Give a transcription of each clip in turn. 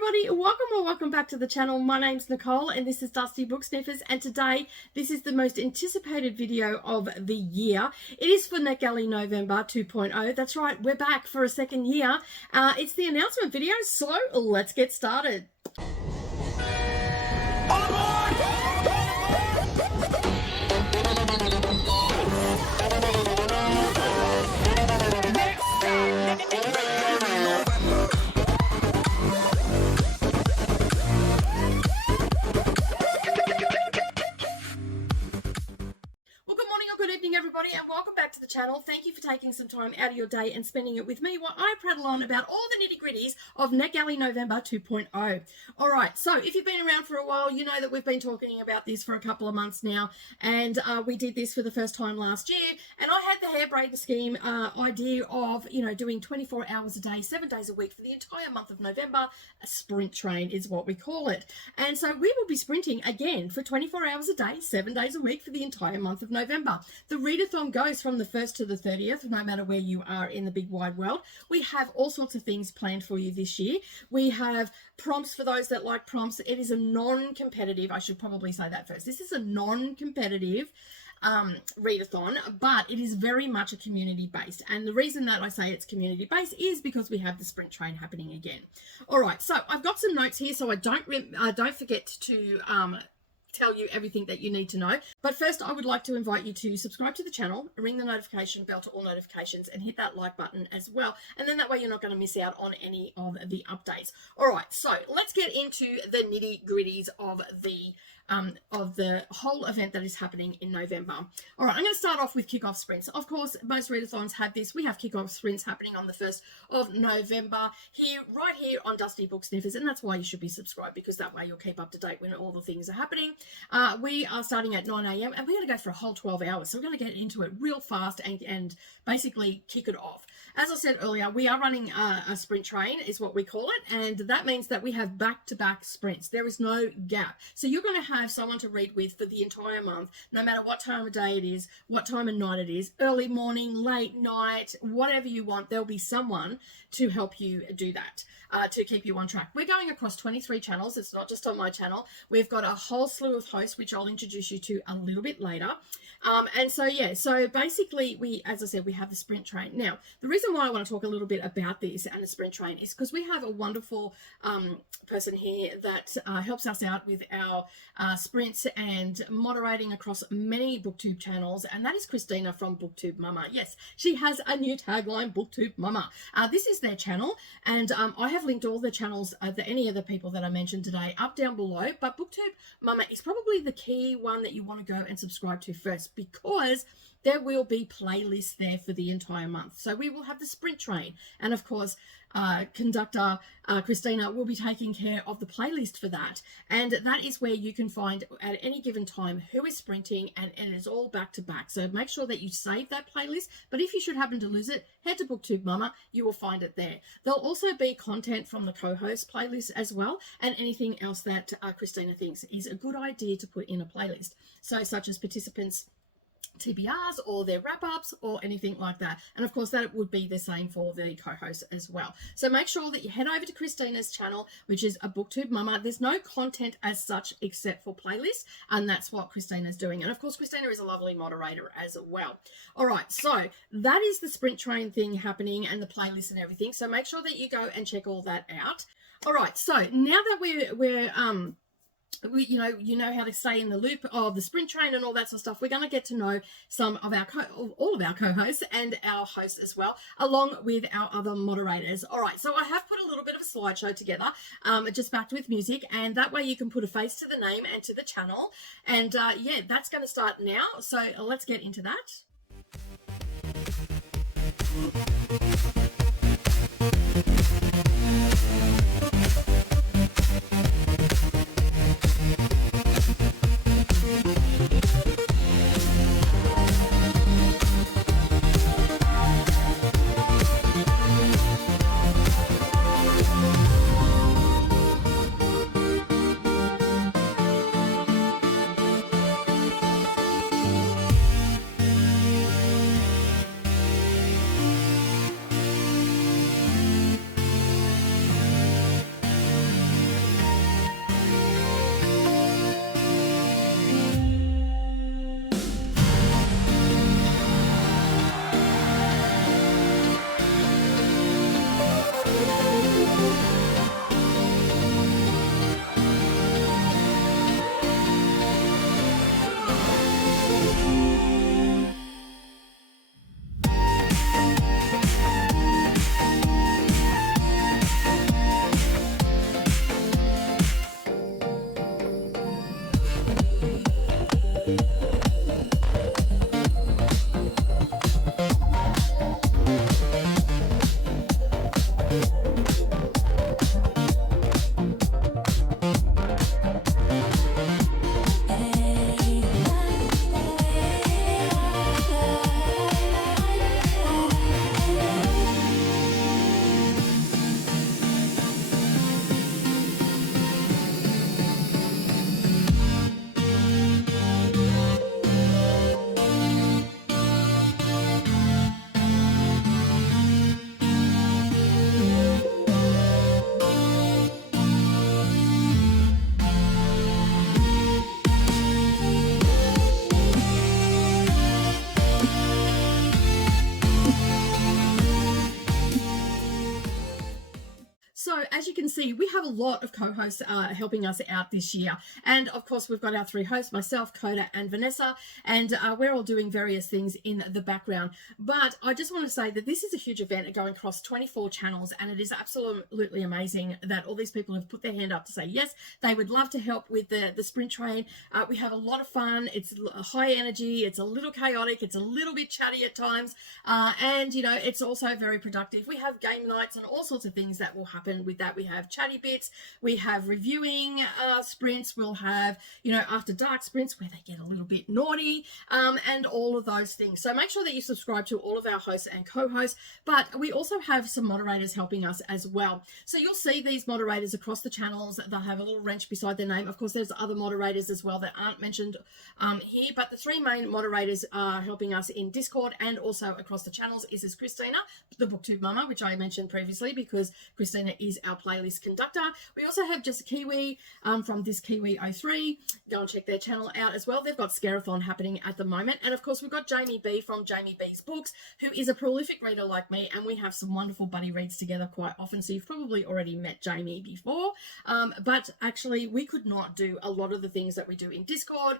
everybody, welcome back to the channel. My name's Nicole and this is Dusty Book Sniffers, and today this is the most anticipated video of the year. It is for NetGalley November 2.0. That's right, we're back for a second year. It's the announcement video, so let's get started. Everybody, and welcome back to the channel. Thank you for taking some time out of your day and spending it with me while I prattle on about all the nitty-gritties of NetGalley November 2.0. Alright, so if you've been around for a while, you know that we've been talking about this for a couple of months now, and we did this for the first time last year, and I had the harebrained scheme idea of, doing 24 hours a day, 7 days a week for the entire month of November. A sprint train is what we call it. And so we will be sprinting again for 24 hours a day, 7 days a week for the entire month of November. The Readathon goes from the 1st to the 30th, no matter where you are in the big wide world. We have all sorts of things planned for you this year. We have prompts for those that like prompts. It is a non-competitive, I should probably say that first. This is a non-competitive readathon, but it is very much a community based, and the reason that I say it's community based is because we have the sprint train happening again. All right, so I've got some notes here so I don't forget to tell you everything that you need to know. But first, I would like to invite you to subscribe to the channel, ring the notification bell to all notifications, and hit that like button as well. And then that way you're not going to miss out on any of the updates. All right, so let's get into the nitty gritties of the whole event that is happening in November. All right, I'm going to start off with kickoff sprints. Of course, most readathons have this. We have kickoff sprints happening on the 1st of November right here on Dusty Book Sniffers, and that's why you should be subscribed, because that way you'll keep up to date when all the things are happening. We are starting at 9 a.m. and we're going to go for a whole 12 hours. So we're going to get into it real fast and basically kick it off. As I said earlier, we are running a sprint train, is what we call it, and that means that we have back-to-back sprints. There is no gap. So you're going to have someone to read with for the entire month, no matter what time of day it is, what time of night it is, early morning, late night, whatever you want, there'll be someone to help you do that, to keep you on track. We're going across 23 channels. It's not just on my channel. We've got a whole slew of hosts, which I'll introduce you to a little bit later. And so, yeah, so basically as I said, we have the sprint train. Now, the reason why I want to talk a little bit about this and the sprint train is because we have a wonderful person here that helps us out with our sprints and moderating across many Booktube channels, and that is Christina from Booktube Mama. Yes, she has a new tagline, Booktube Mama. This is their channel, and I have linked all the channels that any of the people that I mentioned today up down below, but Booktube Mama is probably the key one that you want to go and subscribe to first, because there will be playlists there for the entire month. So we will have the sprint train, and of course conductor Christina will be taking care of the playlist for that, and that is where you can find at any given time who is sprinting, and it is all back to back. So make sure that you save that playlist, but if you should happen to lose it, head to Booktube Mama, you will find it there. There'll also be content from the co-host playlist as well, and anything else that Christina thinks is a good idea to put in a playlist, so such as participants TBRs or their wrap-ups or anything like that. And of course that would be the same for the co-host as well. So make sure that you head over to Christina's channel, which is a Booktube Mama. There's no content as such except for playlists, and that's what Christina's doing. And of course Christina is a lovely moderator as well. All right, so that is the sprint train thing happening and the playlist and everything. So make sure that you go and check all that out. All right, so now that we're you know how to stay in the loop of the sprint train and all that sort of stuff, we're going to get to know some of our all of our co-hosts and our hosts as well, along with our other moderators. All right, so I have put a little bit of a slideshow together, just backed with music, and that way you can put a face to the name and to the channel. And yeah, that's going to start now, so let's get into that. can see, we have a lot of co-hosts helping us out this year. And of course, we've got our 3 hosts, myself, Koda, and Vanessa, and we're all doing various things in the background. But I just want to say that this is a huge event going across 24 channels, and it is absolutely amazing that all these people have put their hand up to say yes, they would love to help with the sprint train. We have a lot of fun. It's high energy. It's a little chaotic. It's a little bit chatty at times. And, you know, it's also very productive. We have game nights and all sorts of things that will happen with that. We have chatty bits. We have reviewing sprints. We'll have, you know, after dark sprints where they get a little bit naughty, and all of those things. So make sure that you subscribe to all of our hosts and co-hosts, but we also have some moderators helping us as well. So you'll see these moderators across the channels. They'll have a little wrench beside their name. Of course, there's other moderators as well that aren't mentioned here, but the 3 main moderators are helping us in Discord and also across the channels is Christina, the Booktube Mama, which I mentioned previously because Christina is our playlist conductor. We also have Jessica Kiwi from This Kiwi 03. Go and check their channel out as well. They've got Scareathon happening at the moment. And of course, we've got Jamie B from Jamie B's Books, who is a prolific reader like me, and we have some wonderful buddy reads together quite often. So you've probably already met Jamie before. But actually, we could not do a lot of the things that we do in Discord,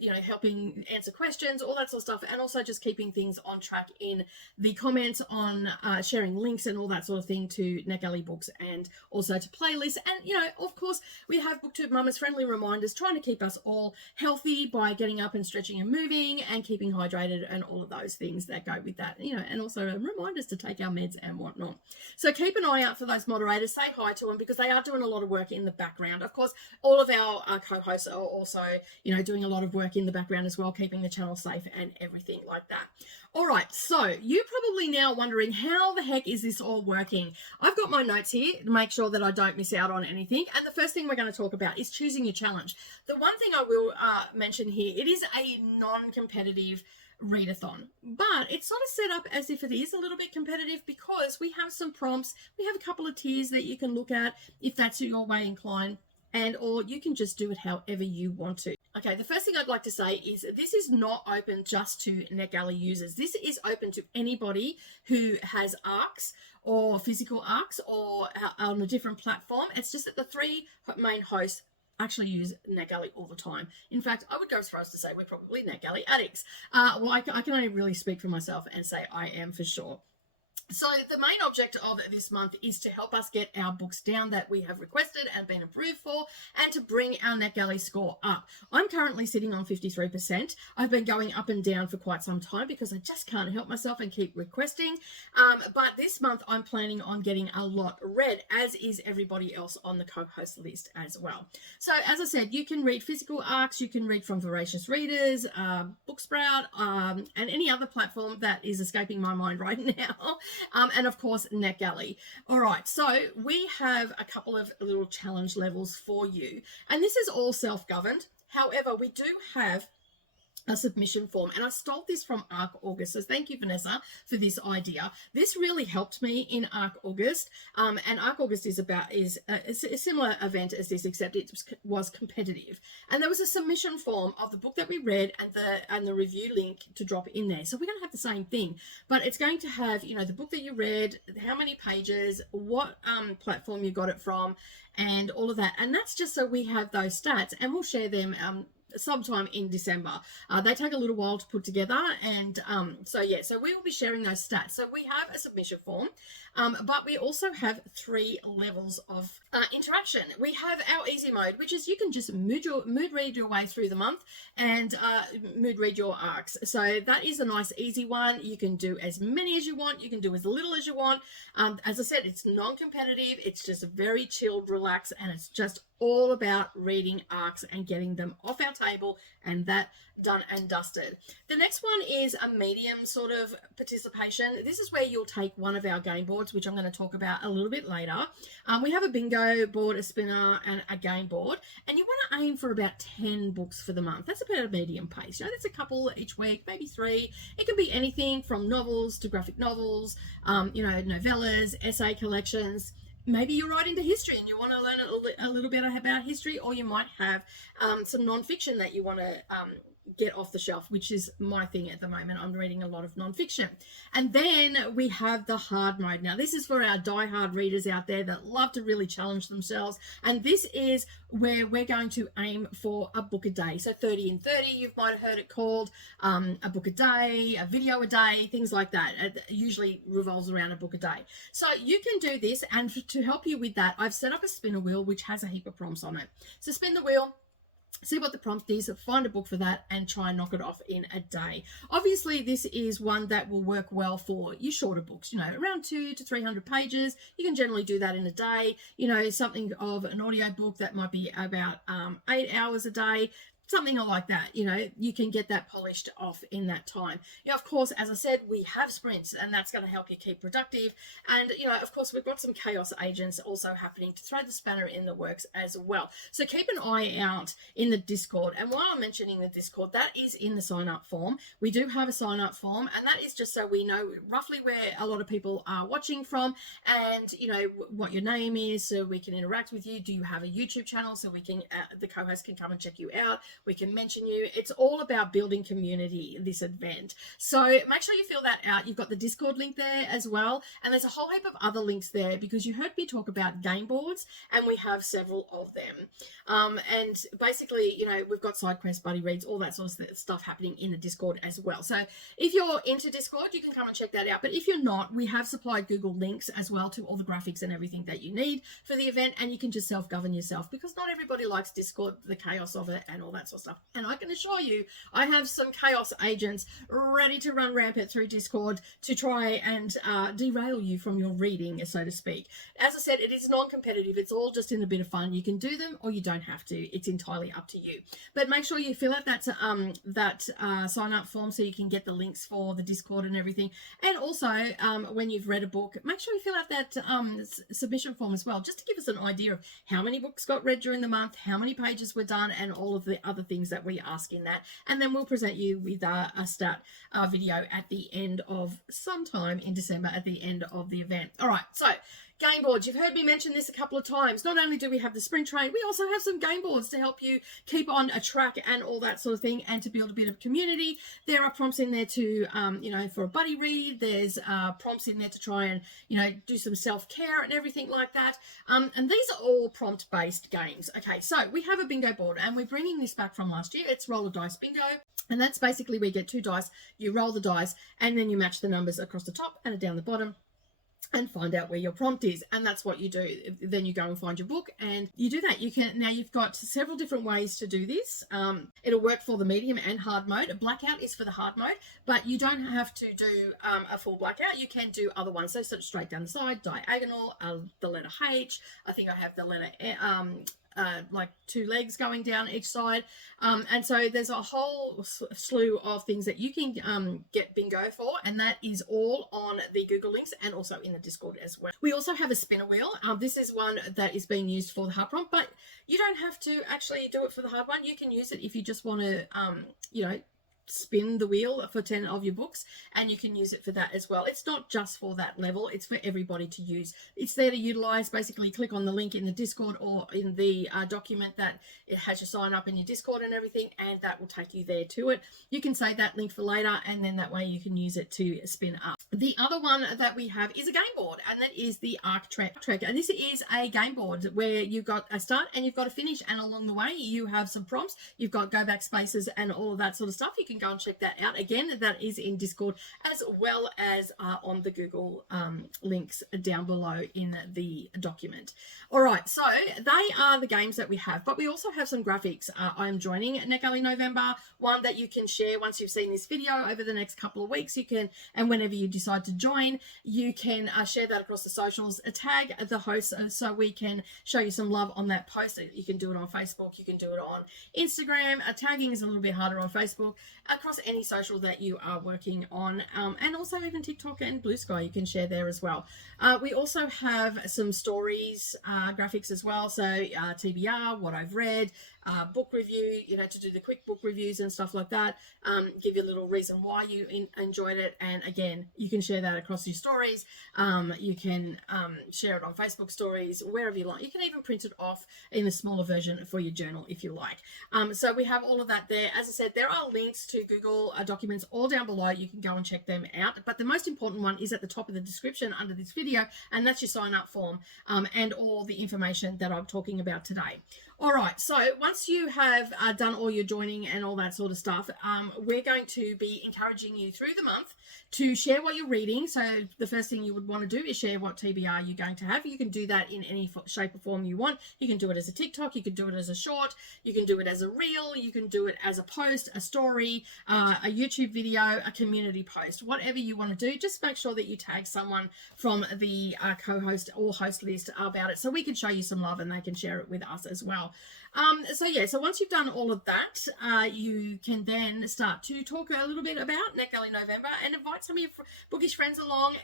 you know, helping answer questions, all that sort of stuff, and also just keeping things on track in the comments on sharing links and all that sort of thing to NetGalley books and also to playlists. And, you know, of course, we have Booktube Mama's friendly reminders trying to keep us all healthy by getting up and stretching and moving and keeping hydrated and all of those things that go with that, you know, and also reminders to take our meds and whatnot. So keep an eye out for those moderators. Say hi to them because they are doing a lot of work in the background. Of course, all of our co-hosts are also, you know, doing a lot of work in the background as well, keeping the channel safe and everything like that. All right, so you're probably now wondering, how the heck is this all working? I've got my notes here to make sure that I don't miss out on anything. And the first thing we're going to talk about is choosing your challenge. The one thing I will mention here, it is a non-competitive readathon, but it's sort of set up as if it is a little bit competitive because we have some prompts. We have a couple of tiers that you can look at if that's your way inclined, and or you can just do it however you want to. Okay, the first thing I'd like to say is this is not open just to NetGalley users. This is open to anybody who has ARCs or physical ARCs or on a different platform. It's just that the 3 main hosts actually use NetGalley all the time. In fact, I would go as far as to say we're probably NetGalley addicts. Well, I can only really speak for myself and say I am for sure. So the main object of this month is to help us get our books down that we have requested and been approved for, and to bring our NetGalley score up. I'm currently sitting on 53%. I've been going up and down for quite some time because I just can't help myself and keep requesting. But this month I'm planning on getting a lot read, as is everybody else on the co-host list as well. So as I said, you can read physical ARCs, you can read from Voracious Readers, Booksprout, and any other platform that is escaping my mind right now. And of course, NetGalley. All right, so we have a couple of little challenge levels for you, and this is all self-governed. However, we do have a submission form, and I stole this from ARC August, so thank you, Vanessa, for this idea. This really helped me in ARC August, and ARC August is a similar event as this, except it was competitive, and there was a submission form of the book that we read and the review link to drop in there. So we're going to have the same thing, but it's going to have, you know, the book that you read, how many pages, what platform you got it from, and all of that. And that's just so we have those stats, and we'll share them sometime in December. They take a little while to put together, and so we will be sharing those stats. So we have a submission form, but we also have 3 levels of interaction. We have our easy mode, which is you can just mood read your way through the month and mood read your ARCs. So that is a nice easy one. You can do as many as you want, you can do as little as you want. As I said, it's non-competitive, it's just very chilled, relaxed, and it's just all about reading ARCs and getting them off our table, and that done and dusted. The next one is a medium sort of participation. This is where you'll take one of our game boards, which I'm going to talk about a little bit later. We have a bingo board, a spinner, and a game board, and you want to aim for about 10 books for the month. That's about a medium pace. You know, that's a couple each week, maybe 3. It can be anything from novels to graphic novels, you know, novellas, essay collections. Maybe you're right into history and you want to learn a little bit about history, or you might have some non-fiction that you want to get off the shelf, which is my thing at the moment. I'm reading a lot of nonfiction. And then we have the hard mode. Now, this is for our die-hard readers out there that love to really challenge themselves. And this is where we're going to aim for a book a day. So 30 in 30, you might have heard it called, a book a day, a video a day, things like that. It usually revolves around a book a day. So you can do this, and to help you with that, I've set up a spinner wheel which has a heap of prompts on it. So spin the wheel, see what the prompt is, find a book for that, and try and knock it off in a day. Obviously, this is one that will work well for your shorter books, you know, around 200 to 300 pages. You can generally do that in a day. You know, something of an audio book that might be about 8 hours a day. Something like that, you know, you can get that polished off in that time. You know, of course, as I said, we have sprints, and that's going to help you keep productive. And, you know, of course, we've got some chaos agents also happening to throw the spanner in the works as well. So keep an eye out in the Discord. And while I'm mentioning the Discord, that is in the sign up form. We do have a sign up form, and that is just so we know roughly where a lot of people are watching from, and, you know, what your name is, so we can interact with you. Do you have a YouTube channel, so we can, the co-host can come and check you out. We can mention you. It's all about building community, this event. So make sure you fill that out. You've got the Discord link there as well. And there's a whole heap of other links there, because you heard me talk about game boards, and we have several of them. And basically, you know, we've got side quests, buddy reads, all that sort of stuff happening in the Discord as well. So if you're into Discord, you can come and check that out. But if you're not, we have supplied Google links as well to all the graphics and everything that you need for the event. And you can just self-govern yourself, because not everybody likes Discord, the chaos of it and all that sort of stuff. And I can assure you, I have some chaos agents ready to run rampant through Discord to try and derail you from your reading, so to speak. As I said, it is non-competitive. It's all just in a bit of fun. You can do them or you don't have to. It's entirely up to you. But make sure you fill out that sign up form so you can get the links for the Discord and everything. And also, when you've read a book, make sure you fill out that submission form as well, just to give us an idea of how many books got read during the month, how many pages were done, and all of the other things that we ask in that. And then we'll present you with a stat video at the end of sometime in December, at the end of the event. All right, so game boards. You've heard me mention this a couple of times. Not only do we have the sprint train, we also have some game boards to help you keep on a track and all that sort of thing, and to build a bit of community. There are prompts in there to, you know, for a buddy read. There's prompts in there to try and, you know, do some self-care and everything like that. And these are all prompt-based games. Okay, so we have a bingo board, and we're bringing this back from last year. It's roll a dice bingo. And that's basically where you get 2 dice, you roll the dice, and then you match the numbers across the top and down the bottom, and find out where your prompt is. And that's what you do. Then you go and find your book, and you do that. You can, now you've got several different ways to do this. It'll work for the medium and hard mode. A blackout is for the hard mode, but you don't have to do a full blackout. You can do other ones. So sort of straight down the side, diagonal, the letter H. I think I have the letter like 2 legs going down each side, and so there's a whole slew of things that you can get bingo for, and that is all on the Google links and also in the Discord as well. We also have a spinner wheel. This is one that is being used for the hard prompt, but you don't have to actually do it for the hard one. You can use it if you just want to you know, spin the wheel for 10 of your books, and you can use it for that as well. It's not just for that level, it's for everybody to use. It's there to utilize. Basically click on the link in the Discord or in the document that it has your sign up in your Discord and everything, and that will take you there to it. You can save that link for later, and then that way you can use it to spin up. The other one that we have is a game board, and that is the Arc Trek. And this is a game board where you've got a start and you've got a finish, and along the way you have some prompts. You've got go back spaces and all of that sort of stuff. You can go and check that out. Again, that is in Discord, as well as on the Google links down below in the document. All right, so they are the games that we have, but we also have some graphics. I am joining NetGalley November, one that you can share once you've seen this video over the next couple of weeks. You can, and whenever you decide to join, you can share that across the socials, tag the host so we can show you some love on that post. You can do it on Facebook, you can do it on Instagram. Tagging is a little bit harder on Facebook. Across any social that you are working on, and also even TikTok and Blue Sky, you can share there as well. We also have some stories graphics as well, so TBR, what I've read, book review, you know, to do the quick book reviews and stuff like that, give you a little reason why you enjoyed it. And again, you can share that across your stories. You can share it on Facebook stories, wherever you like. You can even print it off in a smaller version for your journal if you like. So we have all of that there. As I said, there are links to Google documents all down below. You can go and check them out. But the most important one is at the top of the description under this video, and that's your sign up form and all the information that I'm talking about today. All right, so once you have done all your joining and all that sort of stuff, we're going to be encouraging you through the month to share what you're reading. So the first thing you would want to do is share what TBR you're going to have. You can do that in any shape or form you want. You can do it as a TikTok, you can do it as a short, you can do it as a reel, you can do it as a post, a story, a YouTube video, a community post, whatever you want to do. Just make sure that you tag someone from the co-host or host list about it so we can show you some love and they can share it with us as well. So once you've done all of that, you can then start to talk a little bit about NetGalley November and invite some of your bookish friends along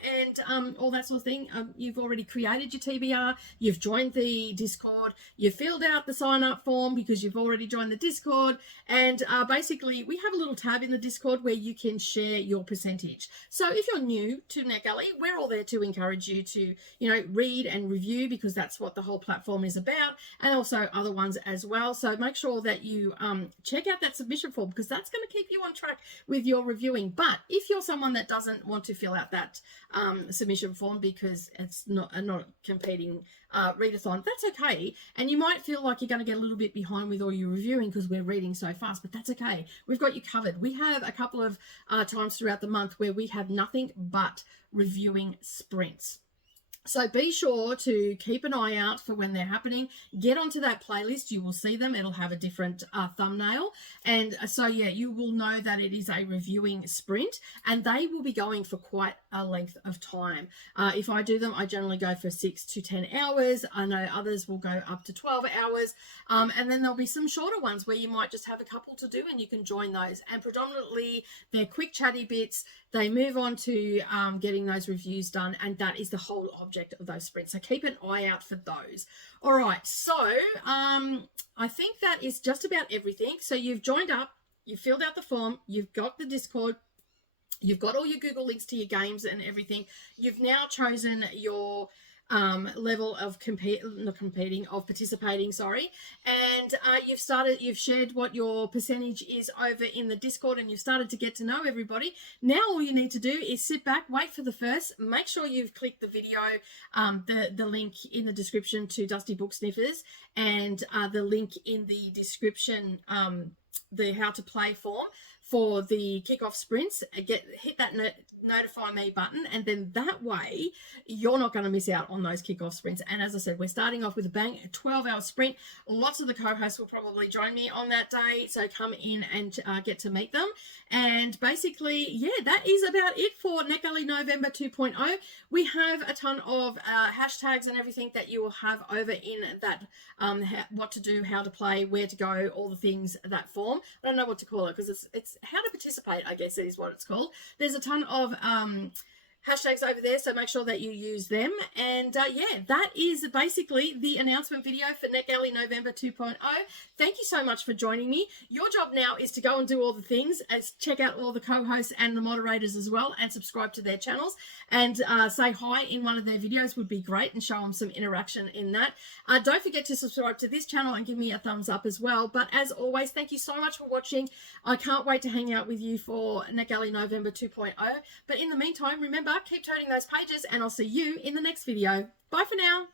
and all that sort of thing. You've already created your TBR, you've joined the Discord, you've filled out the sign up form because you've already joined the Discord, and basically we have a little tab in the Discord where you can share your percentage. So if you're new to NetGalley, we're all there to encourage you to, read and review, because that's what the whole platform is about, and also other ones as well. So make sure that you check out that submission form, because that's going to keep you on track with your reviewing. But if you're someone that doesn't want to fill out that submission form because it's not a competing readathon, that's okay. And you might feel like you're going to get a little bit behind with all your reviewing because we're reading so fast, but that's okay. We've got you covered. We have a couple of times throughout the month where we have nothing but reviewing sprints. So be sure to keep an eye out for when they're happening. Get onto that playlist. You will see them. It'll have a different thumbnail. And so, yeah, you will know that it is a reviewing sprint, and they will be going for quite a length of time. If I do them, I generally go for 6 to 10 hours. I know others will go up to 12 hours. And then there'll be some shorter ones where you might just have a couple to do and you can join those. And predominantly, they're quick chatty bits. They move on to getting those reviews done, and that is the whole object of those sprints. So keep an eye out for those. All right, so I think that is just about everything. So you've joined up, you've filled out the form, you've got the Discord, you've got all your Google links to your games and everything. You've now chosen your level of participating, sorry, and you've shared what your percentage is over in the Discord, and you've started to get to know everybody. Now all you need to do is sit back, wait for the first, make sure you've clicked the video, the link in the description to Dusty Book Sniffers, and the link in the description, the how to play form for the kickoff sprints. Hit that notify me button, and then that way you're not going to miss out on those kickoff sprints. And as I said, we're starting off with a bang, a 12-hour sprint. Lots of the co-hosts will probably join me on that day, so come in and get to meet them. And basically, yeah, that is about it for NetGalley November 2.0. We have a ton of hashtags and everything that you will have over in that what to do, how to play, where to go, all the things, that form. I don't know what to call it because it's how to participate, I guess is what it's called. There's a ton of hashtags over there, so make sure that you use them. And yeah, that is basically the announcement video for NetGalley November 2.0. Thank you so much for joining me. Your job now is to go and do all the things, as check out all the co-hosts and the moderators as well, and subscribe to their channels, and say hi in one of their videos would be great, and show them some interaction in that. Don't forget to subscribe to this channel and give me a thumbs up as well. But as always, thank you so much for watching. I can't wait to hang out with you for NetGalley November 2.0. But in the meantime, remember, keep toting those pages, and I'll see you in the next video. Bye for now.